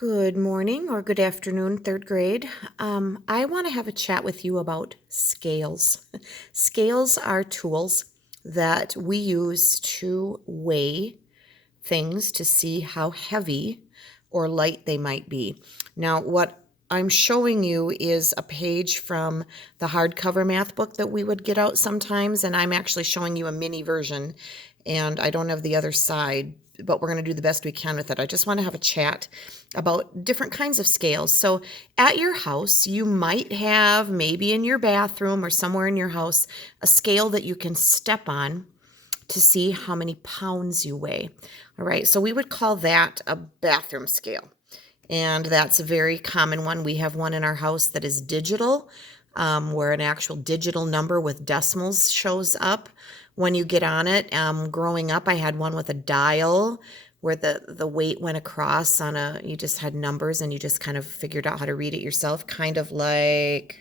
Good morning or good afternoon, third grade. I want to have a chat with you about scales. Scales are tools that we use to weigh things to see how heavy or light they might be. Now, what I'm showing you is a page from the hardcover math book that we would get out sometimes, and I'm actually showing you a mini version, and I don't have the other side, but we're going to do the best we can with it. I just want to have a chat about different kinds of scales. So, at your house, you might have, maybe in your bathroom or somewhere in your house, a scale that you can step on to see how many pounds you weigh. All right, so we would call that a bathroom scale. And that's a very common one. We have one in our house that is digital, where an actual digital number with decimals shows up when you get on it. Growing up, I had one with a dial where the weight went across on you just had numbers and you just kind of figured out how to read it yourself, kind of like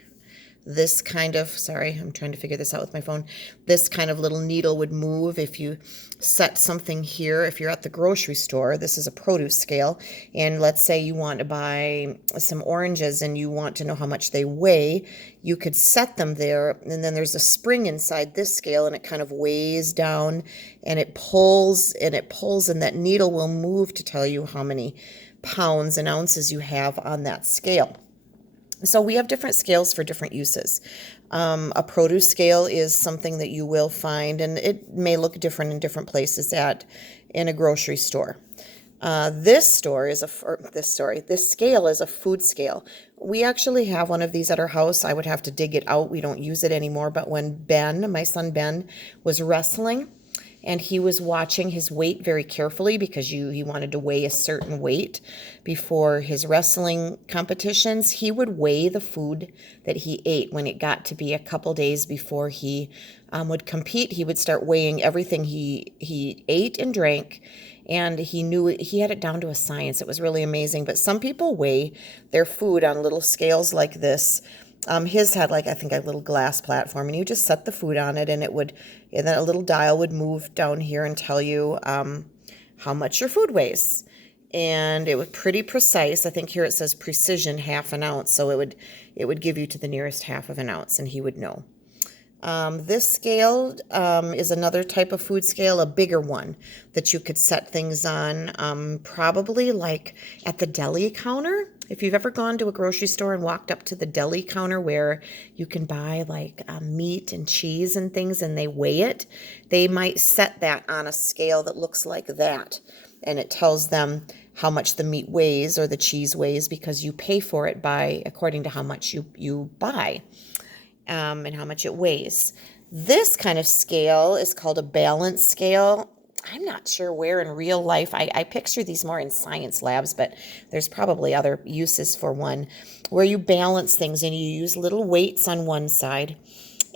this kind of, sorry, I'm trying to figure this out with my phone. This kind of little needle would move if you set something here. If you're at the grocery store, this is a produce scale. And let's say you want to buy some oranges and you want to know how much they weigh. You could set them there. And then there's a spring inside this scale and it kind of weighs down and it pulls and that needle will move to tell you how many pounds and ounces you have on that scale. So we have different scales for different uses. A produce scale is something that you will find, and it may look different in different places in a grocery store. This scale is a food scale. We actually have one of these at our house. I would have to dig it out. We don't use it anymore. But when my son Ben, was wrestling, and he was watching his weight very carefully because he wanted to weigh a certain weight before his wrestling competitions. He would weigh the food that he ate when it got to be a couple days before he would compete. He would start weighing everything he ate and drank, and he had it down to a science. It was really amazing. But some people weigh their food on little scales like this. His had I think a little glass platform, and you just set the food on it, and then a little dial would move down here and tell you how much your food weighs. And it was pretty precise. I think here it says precision half an ounce, so it would give you to the nearest half of an ounce, and he would know. This scale is another type of food scale, a bigger one that you could set things on, probably like at the deli counter. If you've ever gone to a grocery store and walked up to the deli counter where you can buy meat and cheese and things and they weigh it, they might set that on a scale that looks like that. And it tells them how much the meat weighs or the cheese weighs because you pay for it according to how much you buy. And how much it weighs. This kind of scale is called a balance scale. I'm not sure where in real life. I picture these more in science labs, but there's probably other uses for one where you balance things and you use little weights on one side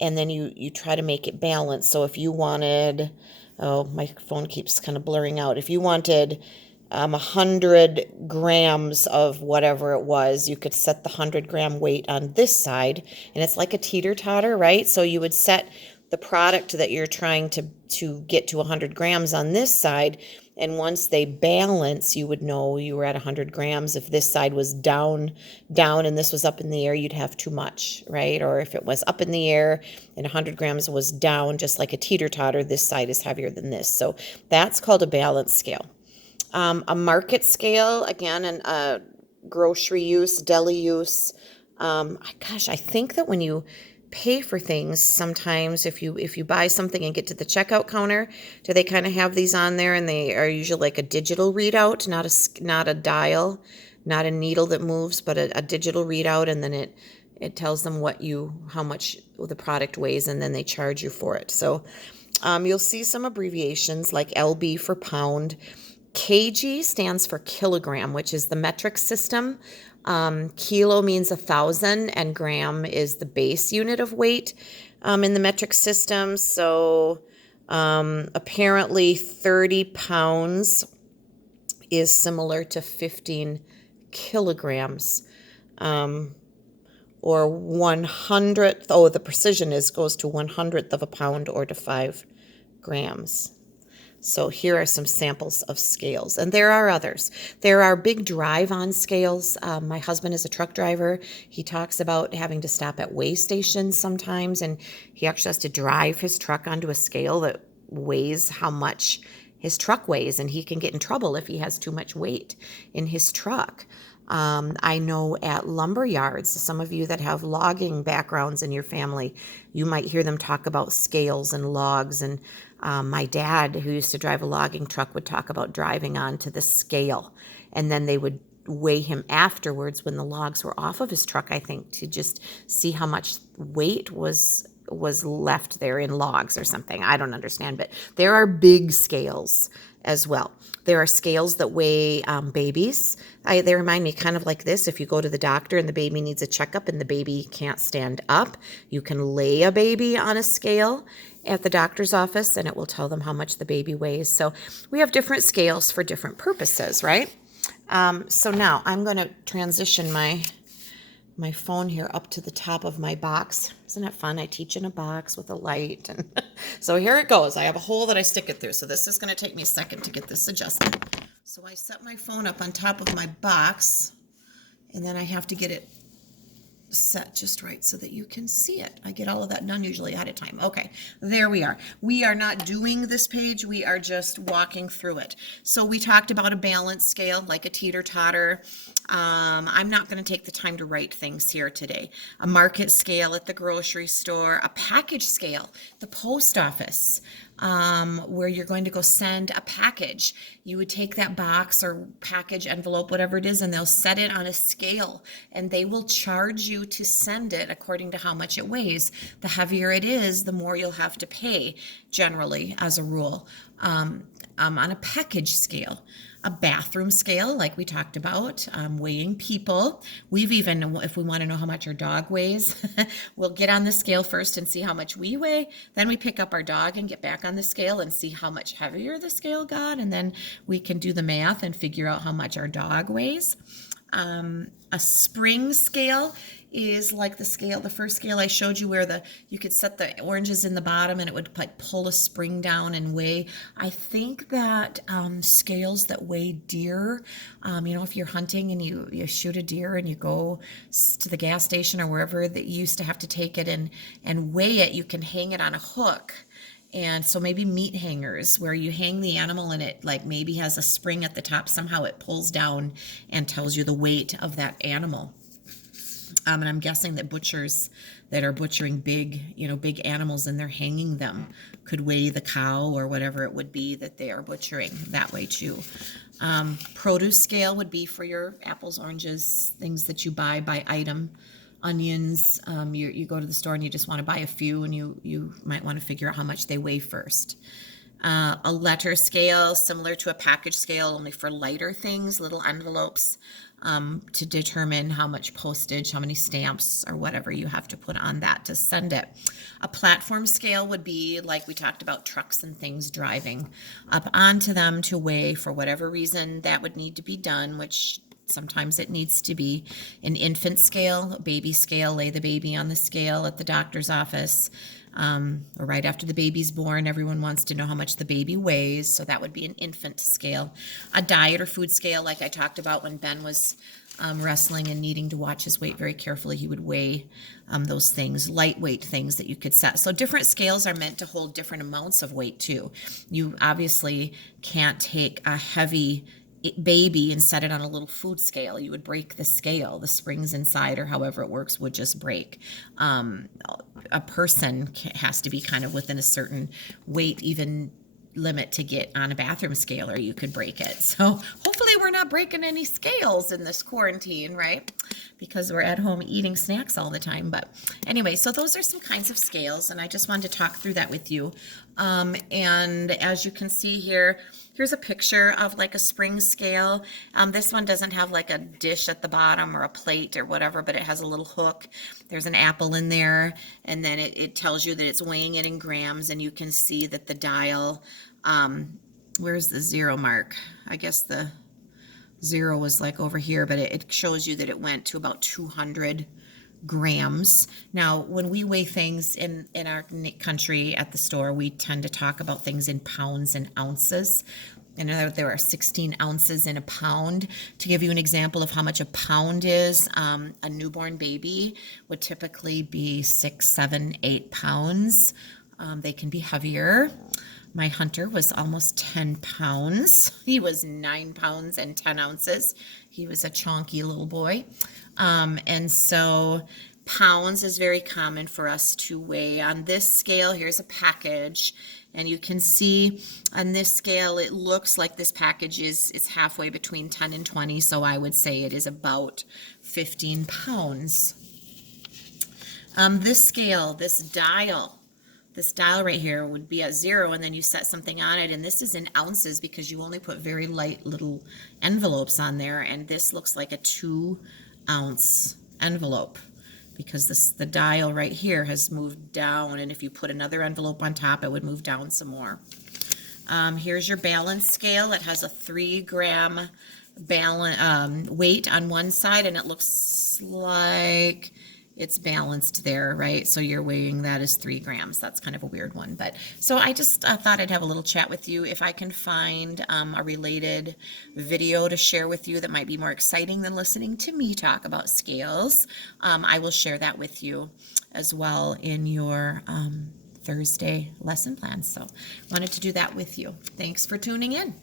and then you try to make it balance. So if you wanted, my phone keeps kind of blurring out. If you wanted 100 grams of whatever it was, you could set the 100-gram weight on this side, and it's like a teeter-totter, right? So you would set the product that you're trying to get to 100 grams on this side, and once they balance, you would know you were at 100 grams. If this side was down, and this was up in the air, you'd have too much, right? Or if it was up in the air and 100 grams was down, just like a teeter-totter, this side is heavier than this. So that's called a balance scale. A market scale, again, and grocery use, deli use. I think that when you pay for things, sometimes if you buy something and get to the checkout counter, do they kind of have these on there? And they are usually like a digital readout, not a dial, not a needle that moves, but a digital readout, and then it tells them how much the product weighs, and then they charge you for it. So you'll see some abbreviations like LB for pound. kg stands for kilogram, which is the metric system. Kilo means 1,000, and gram is the base unit of weight in the metric system. So apparently 30 pounds is similar to 15 kilograms. Or 1/100th, the precision goes to 1/100th of a pound or to 5 grams. So here are some samples of scales, and there are others. There are big drive-on scales. My husband is a truck driver. He talks about having to stop at weigh stations sometimes, and he actually has to drive his truck onto a scale that weighs how much his truck weighs, and he can get in trouble if he has too much weight in his truck. I know at lumber yards, some of you that have logging backgrounds in your family, you might hear them talk about scales and logs. And my dad, who used to drive a logging truck, would talk about driving onto the scale. And then they would weigh him afterwards when the logs were off of his truck, I think, to just see how much weight was left there in logs or something. I don't understand, but there are big scales as well. There are scales that weigh babies. They remind me kind of like this. If you go to the doctor and the baby needs a checkup and the baby can't stand up, you can lay a baby on a scale at the doctor's office and it will tell them how much the baby weighs. So we have different scales for different purposes, right? So now I'm going to transition my phone here up to the top of my box. Isn't that fun? I teach in a box with a light. And so here it goes. I have a hole that I stick it through. So this is going to take me a second to get this adjusted. So I set my phone up on top of my box, and then I have to get it set just right so that you can see it. I get all of that done usually ahead of time. Okay, there we are. We are not doing this page. We are just walking through it. So we talked about a balance scale, like a teeter-totter. I'm not going to take the time to write things here today. A market scale at the grocery store, a package scale, the post office, where you're going to go send a package. You would take that box or package envelope, whatever it is, and they'll set it on a scale and they will charge you to send it according to how much it weighs. The heavier it is, the more you'll have to pay, generally, as a rule, on a package scale. A bathroom scale, like we talked about, weighing people. We've even, if we want to know how much our dog weighs, we'll get on the scale first and see how much we weigh. Then we pick up our dog and get back on the scale and see how much heavier the scale got. And then we can do the math and figure out how much our dog weighs. A spring scale is like the scale, the first scale I showed you where you could set the oranges in the bottom and it would like pull a spring down and weigh. I think that scales that weigh deer, if you're hunting and you shoot a deer and you go to the gas station or wherever that you used to have to take it and weigh it, you can hang it on a hook. And so maybe meat hangers where you hang the animal and it like maybe has a spring at the top. Somehow it pulls down and tells you the weight of that animal. And I'm guessing that butchers that are butchering big animals and they're hanging them could weigh the cow or whatever it would be that they are butchering that way too. Produce scale would be for your apples, oranges, things that you buy by item. Onions, you go to the store and you just want to buy a few and you might want to figure out how much they weigh first. A letter scale, similar to a package scale, only for lighter things, little envelopes, to determine how much postage, how many stamps or whatever you have to put on that to send it. A platform scale would be like we talked about trucks and things driving up onto them to weigh for whatever reason that would need to be done, which sometimes it needs to be an infant scale, a baby scale, lay the baby on the scale at the doctor's office. Or right after the baby's born, everyone wants to know how much the baby weighs, so that would be an infant scale. A diet or food scale, like I talked about when Ben was wrestling and needing to watch his weight very carefully, he would weigh those things, lightweight things that you could set. So different scales are meant to hold different amounts of weight too. You obviously can't take a heavy baby and set it on a little food scale. You would break the scale. The springs inside or however it works would just break. A person has to be kind of within a certain weight even limit to get on a bathroom scale or you could break it. So hopefully we're not breaking any scales in this quarantine, right? Because we're at home eating snacks all the time. But anyway, so those are some kinds of scales and I just wanted to talk through that with you. And as you can see here, here's a picture of like a spring scale. This one doesn't have like a dish at the bottom or a plate or whatever, but it has a little hook. There's an apple in there, and then it tells you that it's weighing it in grams, and you can see that the dial, where's the zero mark? I guess the zero was like over here, but it shows you that it went to about 200 grams. Now, when we weigh things in our country at the store, we tend to talk about things in pounds and ounces. And there are 16 ounces in a pound. To give you an example of how much a pound is, a newborn baby would typically be 6, 7, 8 pounds. They can be heavier. My Hunter was almost 10 pounds. He was 9 pounds and 10 ounces. He was a chonky little boy. And so pounds is very common for us to weigh. On this scale, here's a package. And you can see on this scale, it looks like this package is halfway between 10 and 20. So I would say it is about 15 pounds. This scale, this dial right here would be at 0, and then you set something on it, and this is in ounces because you only put very light little envelopes on there, and this looks like a 2-ounce envelope because the dial right here has moved down, and if you put another envelope on top, it would move down some more. Here's your balance scale. It has a 3-gram weight on one side, and it looks like it's balanced there, right? So you're weighing that as 3 grams. That's kind of a weird one. But so I just thought I'd have a little chat with you. If I can find a related video to share with you that might be more exciting than listening to me talk about scales, I will share that with you as well in your Thursday lesson plan. So wanted to do that with you. Thanks for tuning in.